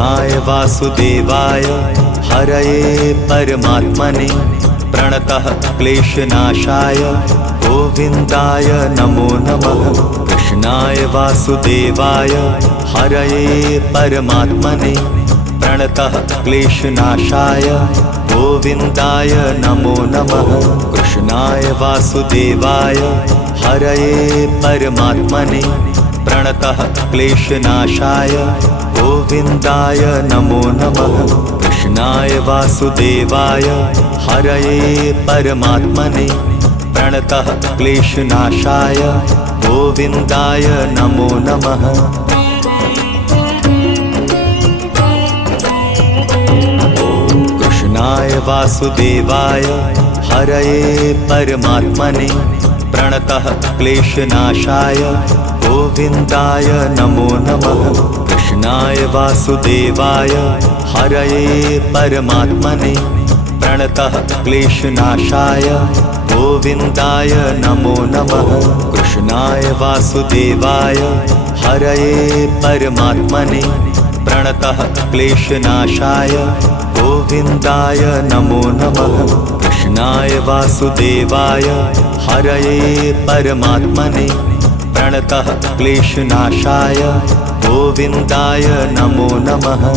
वासुदेवाय हरये परमात्मने प्रणतः क्लेशनाशाय गोविन्दाय नमो नमः। कृष्णाय वासुदेवाय हरये परमात्मने प्रणतः क्लेशनाशाय गोविन्दाय नमो नमः। कृष्णाय वासुदेवाय हरये परमात्मने प्रणतः क्लेशनाशाय गोविन्दाय नमो नमः। कृष्णाय वासुदेवाय हरये परमात्मने प्रणतः क्लेशनाशाय गोविन्दाय नमो नमः। कृष्णाय वासुदेवाय हरये परमात्मने प्रणतः क्लेशनाशाय गोविन्दाय नमो नमः। कृष्णाय वासुदेवाय हरये परमात्मने प्रणतः क्लेशनाशाय गोविन्दाय नमो नमः। कृष्णाय वासुदेवाय हरये परमात्मने प्रणतः क्लेशनाशाय गोविन्दाय नमो नमः। कृष्णाय वासुदेवाय हरये परमात्मने प्रणतः क्लेशनाशाय गोविन्दाय नमो नमः।